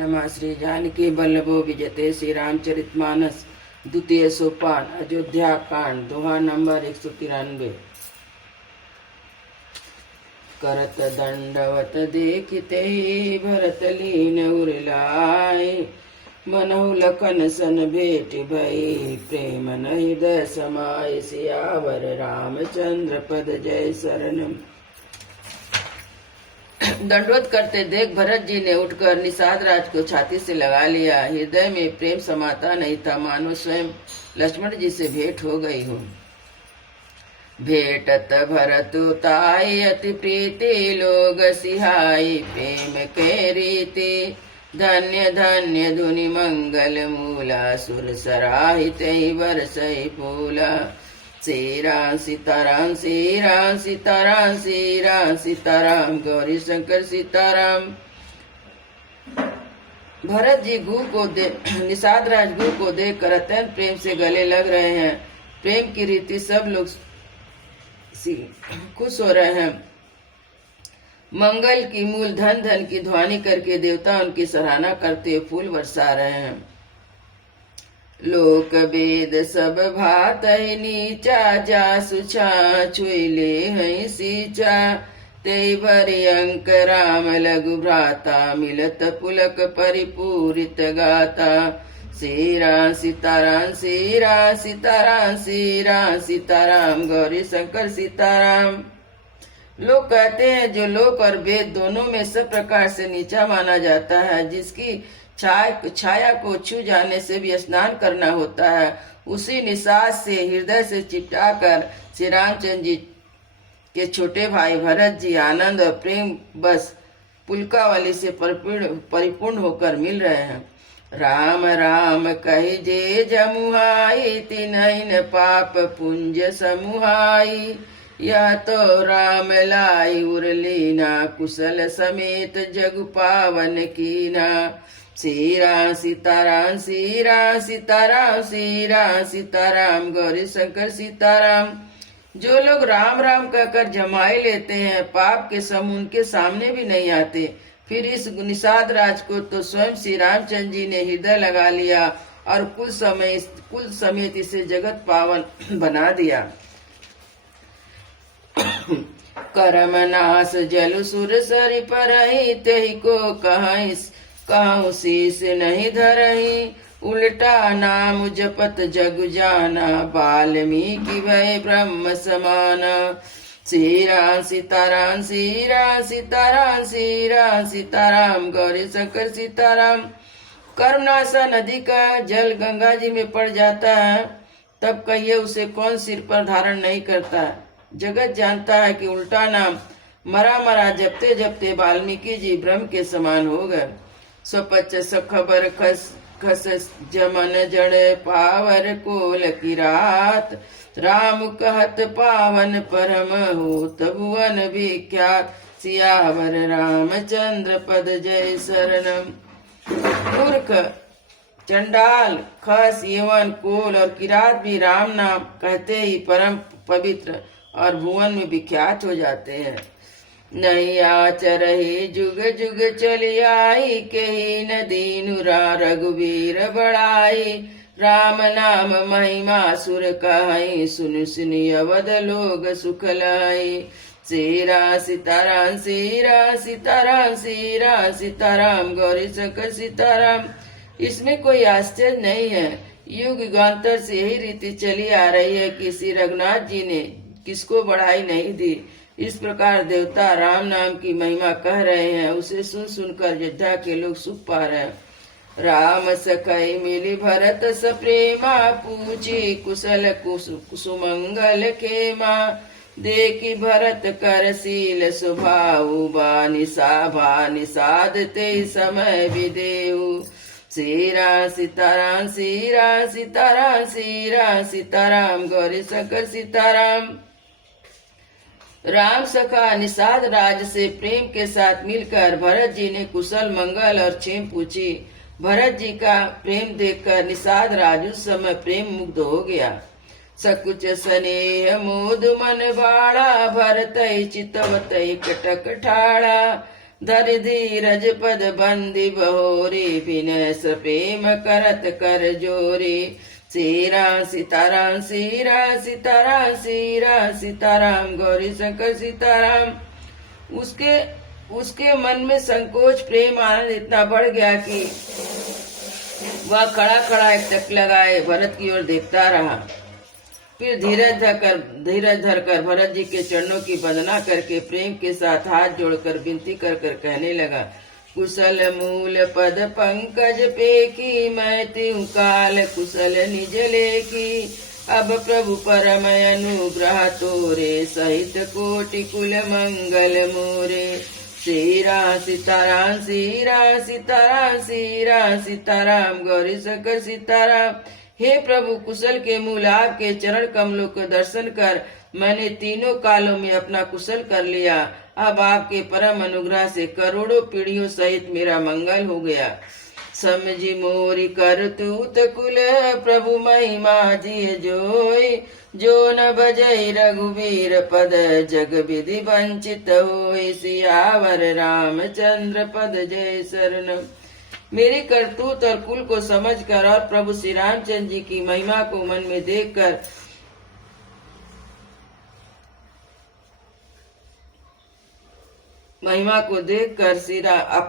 नमः। श्री जानकी बल्लभो विजयते। श्री रामचरितमानस द्वितीय सोपान अयोध्या कांड दोहा नंबर 193। करत दंडवत देखते भरत लीन उरलाय, मनहु लखन सन भेट भई, प्रेम हृदय समाय। सियावर रामचंद्र पद जय शरणम। दंडवत करते देख भरत जी ने उठकर निषाद राज को छाती से लगा लिया। हृदय में प्रेम समाता नहीं था, मानो स्वयं लक्ष्मण जी से भेंट हो गई हो। भेटत भरत ताई अति प्रीति, लोग सिहाई प्रेम के रीति। धन्य धन्य धुनि मंगल मूला, सुर सराहित बरसई फूला। सीरा सीताराम सीरा सीताराम सीरा सीताराम, गौरी शंकर सीताराम। भरत जी निषाद राज गु को देखकर अत्यंत प्रेम से गले लग रहे हैं। प्रेम की रीति सब लोग खुश हो रहे हैं। मंगल की मूल धन धन की ध्वनि करके देवता उनकी सराहना करते हुए फूल बरसा रहे हैं। लोक वेद सब भात नीचा, जा सुछा छुले हैं सीचा। ते भरि अंक राम लघु भ्राता, मिलत पुलक परिपूरित गाता। सीरा सीताराम सीरा सीताराम सीरा सीताराम, गौरी शंकर सीताराम। लोग कहते हैं जो लोक और वेद दोनों में सब प्रकार से नीचा माना जाता है, जिसकी छाया को छू जाने से भी स्नान करना होता है, उसी निषाद से हृदय से चिपटा कर श्री रामचंद्र जी के छोटे भाई भरत जी आनंद और प्रेम बस पुलकावली से परिपूर्ण होकर मिल रहे हैं। राम राम कहि जे जमुहाई, तिन्हैन पाप पुंज समुहाई। यह तो राम लाई उरलीना, कुशल समेत जग पावन कीना। सीरा सीताराम सीरा सीताराम सीरा सीताराम, गौरी शंकर सीताराम। जो लोग राम राम कहकर जमाई लेते हैं, पाप के सम उनके सामने भी नहीं आते। फिर इस निषाद राज को तो स्वयं श्री रामचंद्र जी ने हृदय लगा लिया और कुल समेत इसे जगत पावन बना दिया। करम नाश जल सुर सरि परहि, तेहि को कहूँ शीस नहीं धरहि। उल्टा नाम जपत जग जाना, वाल्मीकि भय ब्रह्म समाना। सीरा सीताराम सीरा सीताराम सीरा सीताराम, गौरी शंकर सीताराम। करुणासा नदी का जल गंगा जी में पड़ जाता है, तब कहिए उसे कौन सिर पर धारण नहीं करता। जगत जानता है कि उल्टा नाम मरा जपते जपते वाल्मीकि जी ब्रह्म के समान हो गए। स्वपच सखबर खस जमन जड़, पावर कोल की रात। राम कहत पावन परम, होत भुवन विख्यात। सियावर रामचंद्र पद जय शरणम। मूर्ख चंडाल खस यवन कोल और किरात भी राम नाम कहते ही परम पवित्र और भुवन में विख्यात हो जाते हैं। नहीं आचरहि जुग जुग चली आई, केही न दीनुरा रघुवीर बड़ाई। राम नाम महिमा सुर कहाई, सुन सुनि अवध लोग सुख लाई। सीरा सीताराम सीरा सीताराम सीरा सीताराम, गौरी शंकर सीताराम। इसमें कोई आश्चर्य नहीं है। युग युगांतर से यही रीति चली आ रही है कि श्री रघुनाथ जी ने किसको बढ़ाई नहीं दी। इस प्रकार देवता राम नाम की महिमा कह रहे हैं, उसे सुन सुनकर अयोध्या के लोग सुख पा रहे हैं। राम सखई मिली भरत सप्रेमा, पूछी कुशल कुसुमंगल खेमा। देखी भरत करशील स्वभाव, निषाद ते समय विदेहु। सीरा सीताराम सीरा सीताराम सीरा सीताराम, गौरी शंकर सीताराम। राम सखा निषाद राज से प्रेम के साथ मिलकर भरत जी ने कुशल मंगल और क्षेम पूछी। भरत जी का प्रेम देखकर निषाद राज उस समय प्रेम मुग्ध हो गया। सकुच स्नेह मोद मन बाड़ा, भरत चितवत कटक ठाड़ा। धरि धीरज पद बंदी बहोरी, विनय प्रेम करत कर जोरी। सीरा सीताराम सीरा सीताराम सीरा सीताराम गौरी शंकर सीताराम। उसके उसके मन में संकोच प्रेम आनंद इतना बढ़ गया कि वह खड़ा खड़ा एक टक लगाए भरत की ओर देखता रहा। फिर धीरज धरकर भरत जी के चरणों की वंदना करके प्रेम के साथ हाथ जोड़कर विनती कर कर कहने लगा, कुशल मूल पद पंकज पेकी, मैं त्यों काल कुशल निज लेकी। अब प्रभु परम अनुग्रह तोरे, सहित कोटि कुल मंगल मोरे। सीरा सीताराम सीरा सीताराम सीरा सीताराम गौरी शंकर सीताराम। हे प्रभु, कुशल के मूल आपके चरण कमलों को दर्शन कर मैंने तीनों कालों में अपना कुशल कर लिया। अब आपके परम अनुग्रह से करोड़ों पीढ़ियों सहित मेरा मंगल हो गया। समझी मोरी करतूत कुल, प्रभु महिमा जिय जोई। जो न बजई रघुवीर पद, जग विधि वंचित होई। सियावर रामचंद्र पद जय शरण। मेरी करतूत और कुल को समझकर और प्रभु श्री रामचंद्र जी की महिमा को मन में देखकर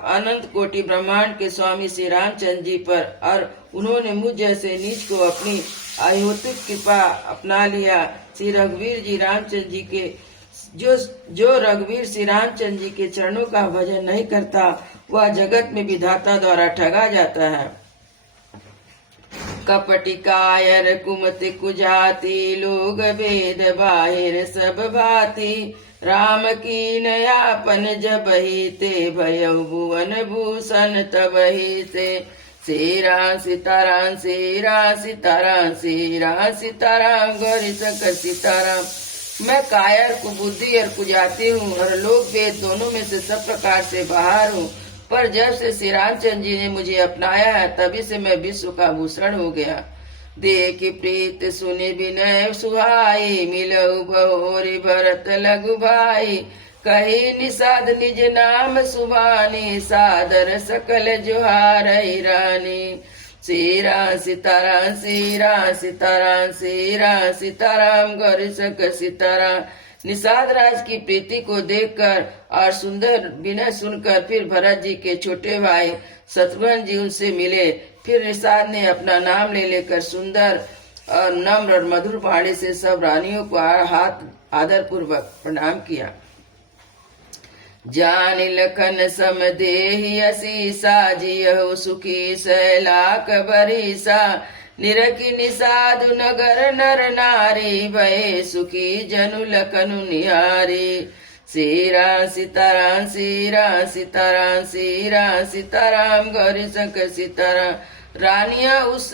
अनंत कोटि ब्रह्मांड के स्वामी श्री रामचंद्र जी पर और उन्होंने मुझ जैसे नीच को अपनी अयोतिक कृपा अपना लिया। श्री रघुवीर जी रामचंद्र जी के जो रघुवीर श्री रामचंद्र जी के चरणों का भजन नहीं करता, वह जगत में विधाता द्वारा ठगा जाता है। कपटी कायर कुमति कुजाति, लोग वेद बाहिर सब भांति। राम की नयापन जब ही ते, भयउ भुवन भूषण तब ही से। सीरा सीताराम सीरा सीताराम सीरा सीताराम गौरी शंकर सीताराम। मैं कायर कुबुद्धि और कुजाति हूँ और लोक वेद दोनों में से सब प्रकार से बाहर हूँ, पर जब से श्री रामचंद्र जी ने मुझे अपनाया है तभी से मैं विश्व का भूषण हो गया। देख प्रीत सुनि विनय सुहाई, मिलऊ बहोरी भरत लघु भाई। कही निषाद निज नाम सुभानी, सादर सकल जोहार रानी। सीरा सीताराम सीरा सीताराम सीरा सीताराम गौरी शंकर सीताराम। निषाद राज की प्रीति को देखकर और सुंदर विनय सुनकर फिर भरत जी के छोटे भाई शत्रुघ्न जी उनसे मिले। फिर निषाद ने अपना नाम ले लेकर सुंदर और नम्र और मधुर वाणी से सब रानियों को हाथ आदर पूर्वक प्रणाम किया। जानि लखन सम देहि असीसा, जियहु सुखी सैलाक बरीसा। निरखि निषादु नगर नर नारी, भये सुखी जनु लखनु निहारी। सीरा सीताराम सीरा सीताराम सीरा सीताराम गौरी शंकर सीताराम। रानियां उस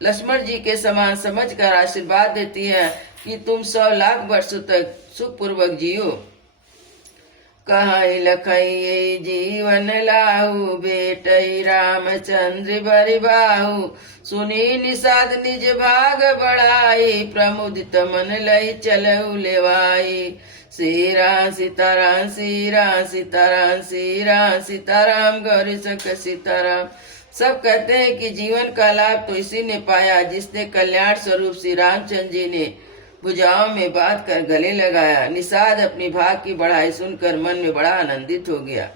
लक्ष्मण जी के समान समझकर आशीर्वाद देती है कि तुम 100 लाख वर्षों तक सुखपूर्वक जियो। कहाई लखई जीवन लाहु, बेटई रामचंद्र बरि बाहु। सुनी निषाद निज भाग बढ़ाई, प्रमुदित मन लई चलऊ लेवाई। सीरा सीताराम सीरा सीताराम सीरा सीताराम गौरी शंकर सीताराम। सब कहते हैं कि जीवन का लाभ तो इसी ने पाया जिसने कल्याण स्वरूप श्री रामचंद्र जी ने भुजाओं में बांध कर गले लगाया। निषाद अपनी भाग की बढ़ाई सुनकर मन में बड़ा आनंदित हो गया।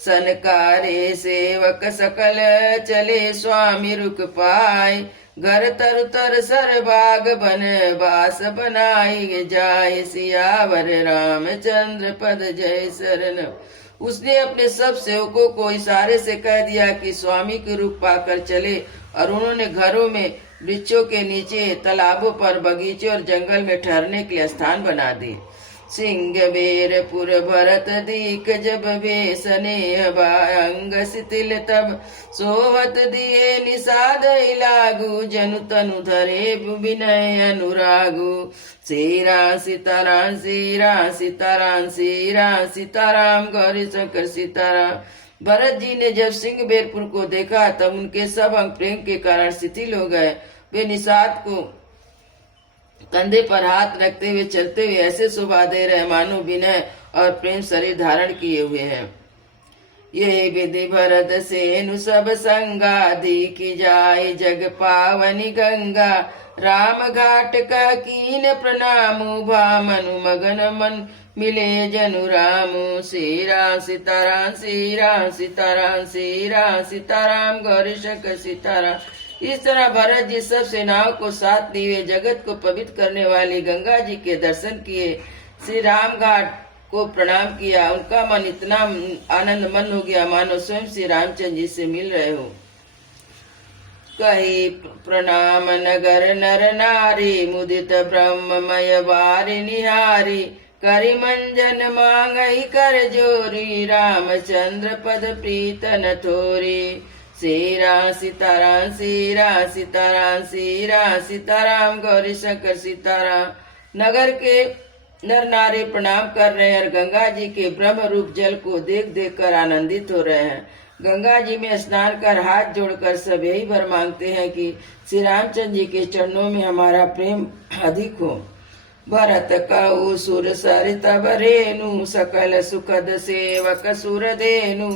सनकारे सेवक सकल, चले स्वामी रुक पाए। घर तरु तर सर बाग बन, बास बनाई जाय। सियावर रामचंद्र पद जय शरण। उसने अपने सब सेवकों को इशारे से कह दिया कि स्वामी के रूप पाकर चले, और उन्होंने घरों में, वृक्षों के नीचे, तालाबों पर, बगीचे और जंगल में ठहरने के लिए स्थान बना दिए। सिंह बेरपुर भरत दीक, जब बेसने बांग शिथिल तब। सोवत दिए निषाद लागू, जनु तनु धरे विनय अनुरागु। सीरा सीताराम सीरा सीताराम सीरा सीताराम गौरी शंकर सीताराम। भरत जी ने जब सिंह बेरपुर को देखा तब उनके सब अंग प्रेम के कारण शिथिल हो गए। वे निषाद को कंधे पर हाथ रखते हुए चलते हुए ऐसे शोभा दे रहे मानो विनय और प्रेम शरीर धारण किए हुए हैं। यही विधि भरत सेनु सब संगा, दीखी जाय जग पावनी गंगा। राम घाट का कीन प्रणामु, भामनु मगन मन मिले जनु रामु। श्री राम सीताराम श्री राम सीताराम श्री राम सीताराम गौरी शंकर सीताराम। इस तरह भरत जी सब सेनाओं को साथ लिए जगत को पवित्र करने वाली गंगा जी के दर्शन किए, श्री राम घाट को प्रणाम किया। उनका मन इतना आनंद मन हो गया मानो स्वयं श्री रामचंद्र जी से मिल रहे हो। कही प्रणाम नगर नर नारी, मुदित ब्रह्ममय बारी निहारी। करि मंजन मांगई कर जोरी, रामचंद्र पद प्रीतन थोरी। श्री राम सीताराम श्री राम सीताराम श्री राम सीताराम गौरी शंकर सीताराम। नगर के नर नारी प्रणाम कर रहे हैं और गंगा जी के ब्रह्म रूप जल को देख देख कर आनंदित हो रहे हैं। गंगा जी में स्नान कर हाथ जोड़कर सब यही वर मांगते हैं कि श्री रामचंद्र जी के चरणों में हमारा प्रेम अधिक हो। भरत कहु सुर सरित रेनु, सकल सुखद सेवक सुर देनु।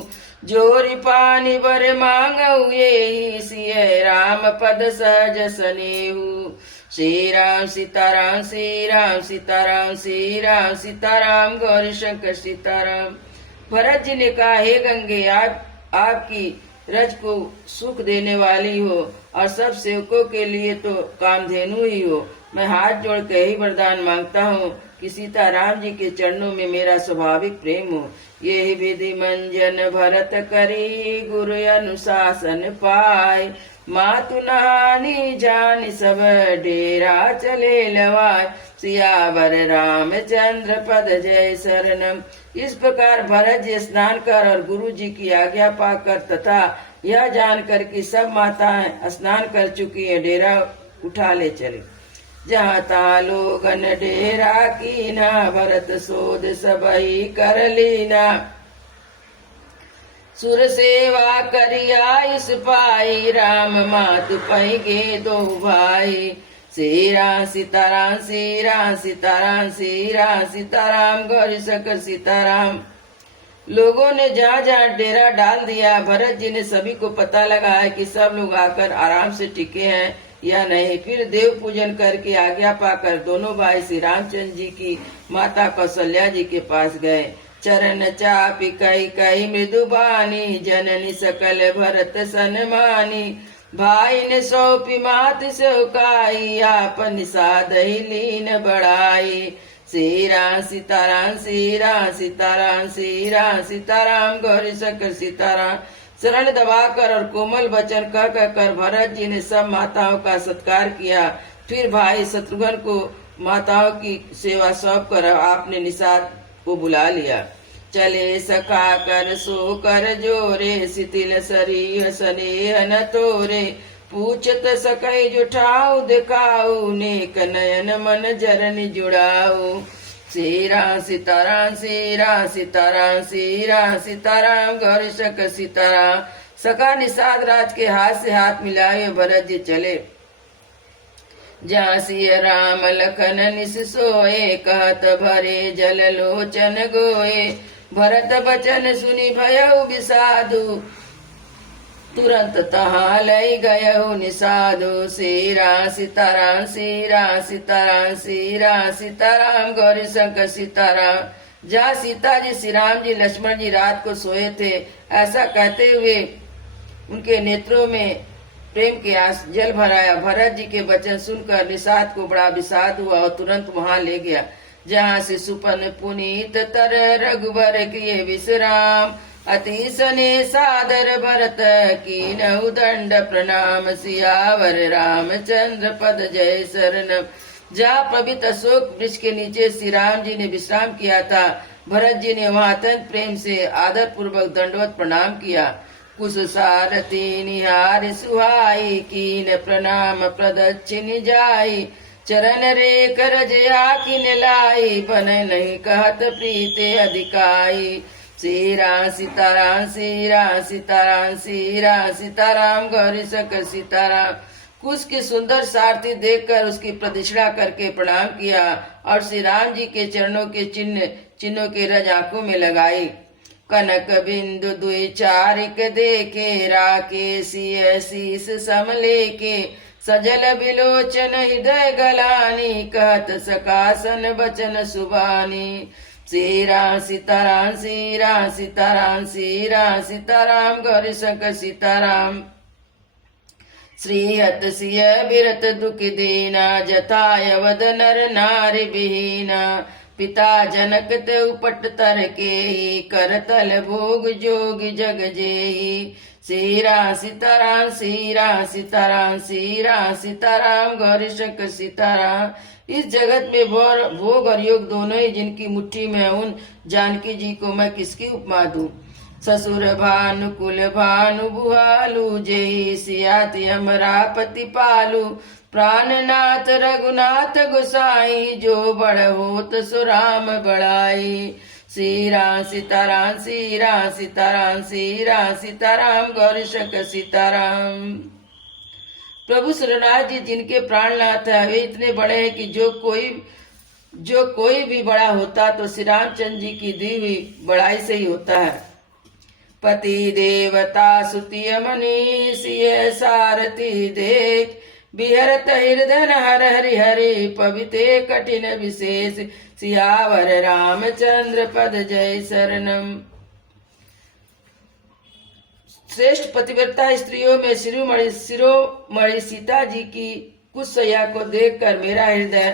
जोरी पानी बर मांगऊ यही, सिय राम पद सहज सनेहु। श्री राम सीताराम श्री राम सीताराम श्री राम सीताराम गौरी शंकर सीताराम। भरत जी ने कहा, हे गंगे, आप आपकी रज को सुख देने वाली हो और सब सेवकों के लिए तो कामधेनु ही हो। मैं हाथ जोड़ के यही वरदान मांगता हूँ कि सीताराम जी के चरणों में मेरा स्वाभाविक प्रेम हो। यही विधि मंजन भरत करी, गुरु अनुशासन पाए। मातु नानी जान सब डेरा चले लवाय, सियावर रामचंद्र पद जय शरणम। इस प्रकार भरत जी स्नान कर और गुरु जी की आज्ञा पाकर तथा यह जानकर कि सब माताएं स्नान कर चुकी हैं, डेरा उठा ले चले। जहाँ ता लोगन डेरा कीना, भरत सोध सबही कर लीना। सुर सेवा करिया इस पाई, राम मातु पही गे दो भाई। श्री राम सीताराम श्री राम सीताराम श्री राम सीताराम गौरी शंकर सीताराम। लोगों ने जहाँ जहाँ डेरा डाल दिया, भरत जी ने सभी को पता लगाया कि सब लोग आकर आराम से टिके हैं या नहीं। फिर देव पूजन करके आज्ञा पाकर दोनों भाई श्री रामचंद्र जी की माता कौशल्या जी के पास गए। चरण चापी कही कही मृदुबानी, जननी सकल भरत सन्मानी। भाई ने सौंपी मात सौकाई, आपन साधहि लीन बढ़ाई। श्री राम सीताराम श्री राम सीताराम श्री राम सीताराम गौरी शंकर सीताराम। शरण दबाकर और कोमल वचन कह कर भरत जी ने सब माताओं का सत्कार किया। फिर भाई शत्रुघ्न को माताओं की सेवा सौंप कर आपने निषाद को बुला लिया। चले सखा कर सो कर जोरे, शिथिल शरीर स्नेह न तोरे। पूछत सकई जुठाऊ दिखाऊ, नेक नयन मन जरनि जुड़ाऊ। श्री राम सीताराम श्री राम सीताराम श्री राम सीताराम गौरी शंकर सीताराम। सखा निषाद राज के हाथ से हाथ मिलाए भरत जी चले। जहाँ सिय राम लखन निस सोए, कहत भरे जल लोचन गोए। भरत बचन सुनि भयउ विषादु, तुरंत तहाँ लई गयहु निषादु। श्री राम सीताराम श्री राम सीताराम श्री राम सीताराम गौरी शंकर सीताराम। जहाँ सीता जी श्री राम जी लक्ष्मण जी रात को सोए थे, ऐसा कहते हुए उनके नेत्रों में प्रेम के आंस जल भराया। भरत जी के वचन सुनकर निषाद को बड़ा विषाद हुआ और तुरंत वहां ले गया। जहाँ से सुपन पुनीत तर रघुबर किए विश्राम, अति सने सादर भरत कीनहु दंड प्रणाम। सियावर रामचंद्र पद जय शरणम। जहाँ पवित्र अशोक वृक्ष के नीचे श्री राम जी ने विश्राम किया था, भरत जी ने वहाँ अत्यंत प्रेम से आदर पूर्वक दंडवत प्रणाम किया। कुश सारथी निहार सुहाई, कीन प्रणाम प्रदक्षिण जाई। चरण रेख रजया किन लाई, बन नहीं कहत प्रीते अधिकाई। श्री राम सीताराम श्री राम सीताराम श्री राम सीताराम गौरी शंकर सीताराम। कुश की सुंदर सारथी देखकर उसकी प्रदक्षिणा करके प्रणाम किया और श्री राम जी के चरणों के चिन्हों के रज आंखों में लगाई। कनक बिंदु दुई चारिक देखे राके सिय शीस सम लेके सजल बिलोचन हृदय गलानी कहत सकासन बचन सुबानी। सीरा सीताराम सीरा सीताराम सीरा सीताराम गौरी शंकर सीताराम। श्रीहत सिय बिरत दुख दीना जताय वद नर नारी बिहीना। पिता जनक ते उपट तर के करतल भोग जोग जग जेही। सीरा सीताराम सीरा सीताराम सीरा सीताराम गौरी शंकर सीताराम। इस जगत में भोग और योग दोनों ही जिनकी मुट्ठी में, उन जानकी जी को मैं किसकी उपमा दूं। ससुर भानु कुल भानु बुहालू जय सियात अमरापति पालू। प्राणनाथ रघुनाथ गोसाई जो बड़ होत सो राम बड़ाई। सीरा सीताराम सीरा सीताराम सीरा सीताराम गौरी शंकर सीताराम। प्रभु सुरनाथ जी जिनके प्राणनाथ है वे इतने बड़े हैं कि जो कोई भी बड़ा होता तो श्री रामचंद्र जी की दी हुई बड़ाई से ही होता है। पति देवता सुतिय मनीषिय सारथी देख बिहरत हृदय हर हरि हरि पविते कठिन विशेष। सियावर रामचंद्र पद जय शरणम। श्रेष्ठ पतिव्रता स्त्रियों में शिरोमणि सीता जी की कुशया को देखकर मेरा हृदय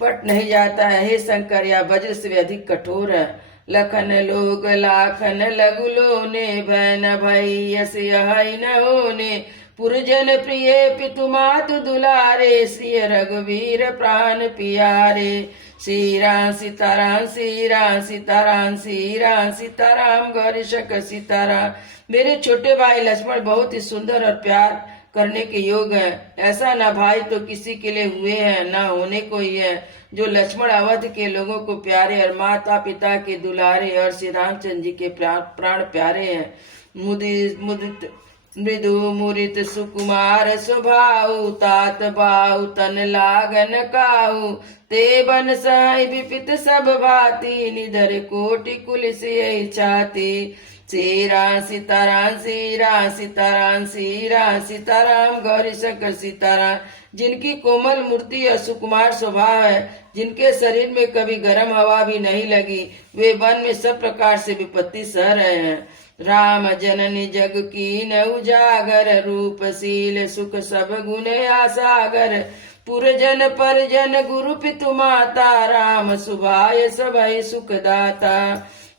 पट नहीं जाता है। हे शंकर, या वज्र से अधिक कठोर है। लखन लोग लाखन लगुलो ने भय न भई यस यही न होने। पुरजन प्रिय पितु मातु दुलारे श्री रघुवीर प्राण पियारे। सीरा सीताराम सीरा सीताराम सीरा सीताराम गौरी शंकर सीताराम। मेरे छोटे भाई लक्ष्मण बहुत ही सुंदर और प्यार करने के योग है। ऐसा न भाई तो किसी के लिए हुए हैं न होने को ही है। जो लक्ष्मण अवध के लोगों को प्यारे और माता पिता के दुलारे और श्री रामचंद्र जी के प्राण प्यारे हैं। मुदित मृदु मुरित सुकुमार स्वभाव तात बाहु तन लागन काहू। ते बन सहाय विपित सब भांति निधर कोटि कुल से छाती। सीरा सीताराम सीरा सीताराम सीरा सीताराम गौरी शंकर सीताराम। जिनकी कोमल मूर्ति और सुकुमार स्वभाव है, जिनके शरीर में कभी गर्म हवा भी नहीं लगी, वे वन में सब प्रकार से विपत्ति सह रहे हैं। राम जननी जग की न उजागर रूपशील सुख सब गुण आसागर। पुरजन परजन गुरु पितु माता राम सुभाय सभय सुखदाता।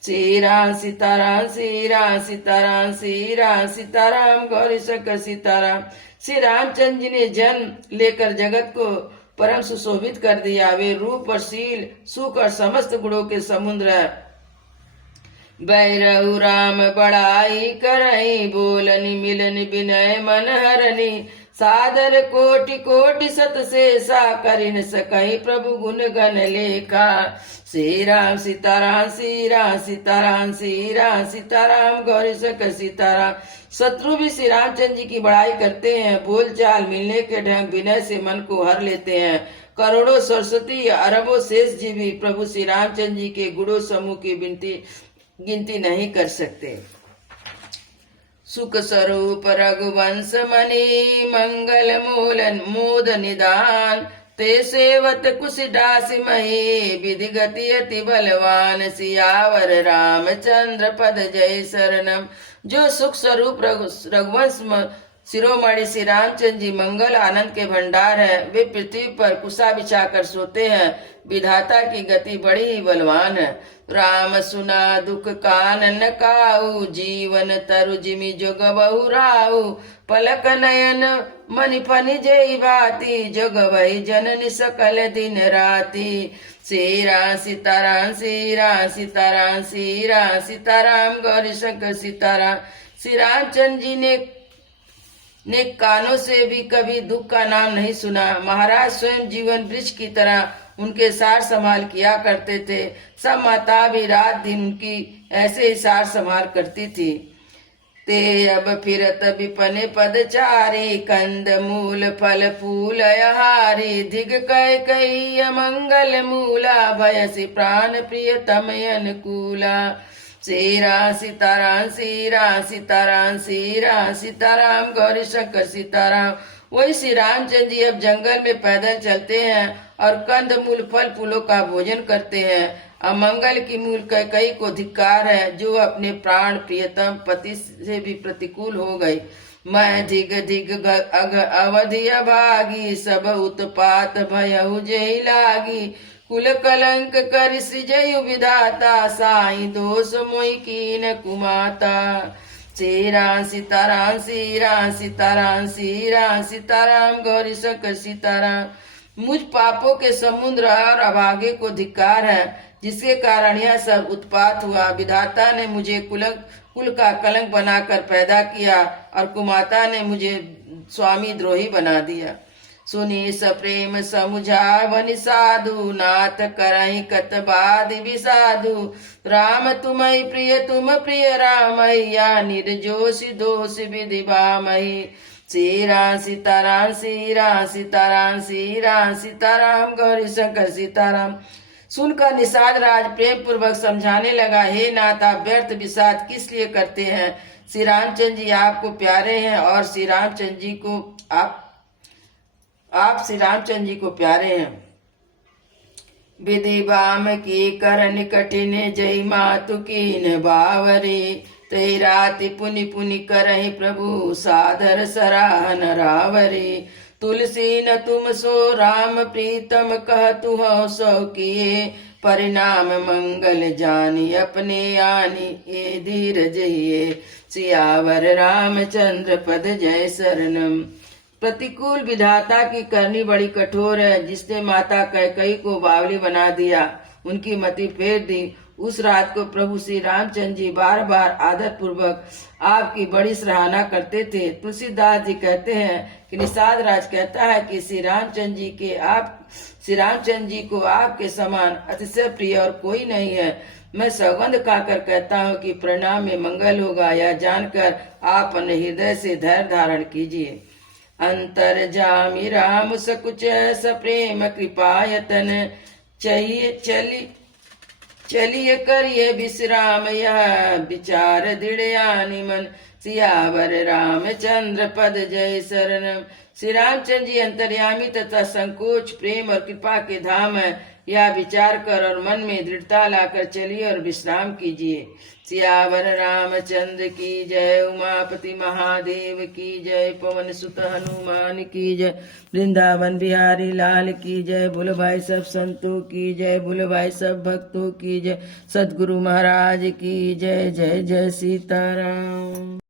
सीरा सीताराम सीरा सीताराम सीरा सीताराम गौरी शंकर सीताराम। श्री रामचंद्र जी ने जन्म लेकर जगत को परम सुशोभित कर दिया। वे रूप और शील सुख और समस्त गुणों के समुद्र है। बैरहु राम बड़ाई करई बोलनि मिलनि विनय मन हरनि। सादर कोटि कोटि सत शेषा करिन सकई प्रभु गुण गण लेखा। श्री राम सीताराम सीरा सीताराम सीरा सीताराम गौरी शंकर सीताराम। शत्रु भी श्री रामचंद्र जी की बड़ाई करते हैं। बोलचाल मिलने के ढंग विनय से मन को हर लेते हैं। करोड़ों सरस्वती अरबों शेष जी भी प्रभु श्री रामचंद्र जी के गुणों समूह की गिनती नहीं कर सकते। सुख स्वरूप रघुवंश मणि मंगल मूलन मोद निदान। ते सेवत कुशदास मही विधि गति अति बलवान। सियावर रामचंद्र पद जय शरणम। जो सुख स्वरूप रघुवंश शिरोमणि श्री रामचंद्र जी मंगल आनंद के भंडार है। वे पृथ्वी पर कुशा बिछाकर सोते हैं। विधाता की गति बड़ी ही बलवान है। राम सुना दुख कानन काऊ जीवन तरु जिमि जोग बहु राऊ। पलक नयन मनि फनि जय भाति जोग वही जननि सकल दिन राति। सीरा सीताराम सीरा सीताराम सीरा सीताराम गौरी शंकर सीताराम। श्री रामचंद्र जी ने कानों से भी कभी दुख का नाम नहीं सुना। महाराज स्वयं जीवन वृक्ष की तरह उनके सार संभाल किया करते थे। सब माता भी रात दिन उनकी ऐसे ही सार संभाल करती थी। ते अब फिरत विपन पदचारी, कंद मूल फल फूल आहारी, धिग कह कही अमंगल मूला, भयसि प्राण प्रियतम अनुकूला। सीरा सीताराम सीरा सीताराम सीरा सीताराम गौरी शंकर सीताराम। वही श्री रामचंद्र जी अब जंगल में पैदल चलते हैं और कंद मूल फल फूलों का भोजन करते हैं। अमंगल की मूल कैकई को धिक्कार है, जो अपने प्राण प्रियतम पति से भी प्रतिकूल हो गई। मैं धिग धिग अग अवधि अभागी, सब उत्पात भयहु जेहि लागी। कुल कलंक कर सृजयु विधाता, साई दोष मोहि कीन कुमाता। सीरा सीताराम सीरा सीताराम सीरा सीताराम गौरी शंकर सीताराम। मुझ पापों के समुद्र और अभागे को धिक्कार है, जिसके कारण यह सब उत्पात हुआ। विधाता ने मुझे कुल का कलंक बनाकर पैदा किया और कुमाता ने मुझे स्वामी द्रोही बना दिया। सुनी सप्रेम समुझावनि साधु, नाथ करहि कतबादि विसाधु। राम तुम्हि प्रिय तुम प्रिय रामैया, निर्जोष दोष विधि बामहि। सीरा सीताराम सीरा सीताराम सीरा सीताराम गौरी शंकर सीताराम। सुनकर निषाद राज प्रेम पूर्वक समझाने लगा, हे नाथ आप व्यर्थ विषाद किस लिए करते हैं। श्री रामचंद्र जी आपको प्यारे हैं और श्री रामचंद्र जी को आप श्री रामचंद्र जी को प्यारे हैं। विधि बाम की करन कठिन, जय मातु कीन बावरे। तै राति पुनि पुनि करहि प्रभु, सादर सराहन रावरे। तुलसी न तुम सो राम प्रीतम, कहतु हौ सौ किए। परिणाम मंगल जानी, अपने आनी ए धीरज हिए। सियावर रामचंद्र पद जय शरणम। प्रतिकूल विधाता की करनी बड़ी कठोर है, जिसने माता कैकई को बावली बना दिया, उनकी मति फेर दी। उस रात को प्रभु श्री रामचंद्र जी बार बार आदर पूर्वक आपकी बड़ी सराहना करते थे। तुलसीदास जी कहते हैं कि निषाद राज कहता है कि श्री रामचंद्र जी को आपके समान अतिशय प्रिय और कोई नहीं है। मैं सौगंध खाकर कहता हूँ कि परिणाम में मंगल होगा, यह जानकर आप अपने हृदय से धैर्य धारण कीजिए। अंतर जामि राम सकुच, सप्रेम कृपायतन। चलिए करिए विश्राम, यह विचार दृढ़ आनि मन। सियावर रामचंद्र पद जय शरणम। श्री रामचंद्र जी अंतर्यामी तथा संकोच प्रेम और कृपा के धाम है, यह विचार कर और मन में दृढ़ता लाकर चलिए और विश्राम कीजिए। सियावर रामचंद्र की जय, उमापति महादेव की जय, पवन सुत हनुमान की जय, वृंदावन बिहारी लाल की जय। बोलो भाई सब संतों की जय, बोलो भाई सब भक्तों की जय, सदगुरु महाराज की जय। जय जय सीताराम।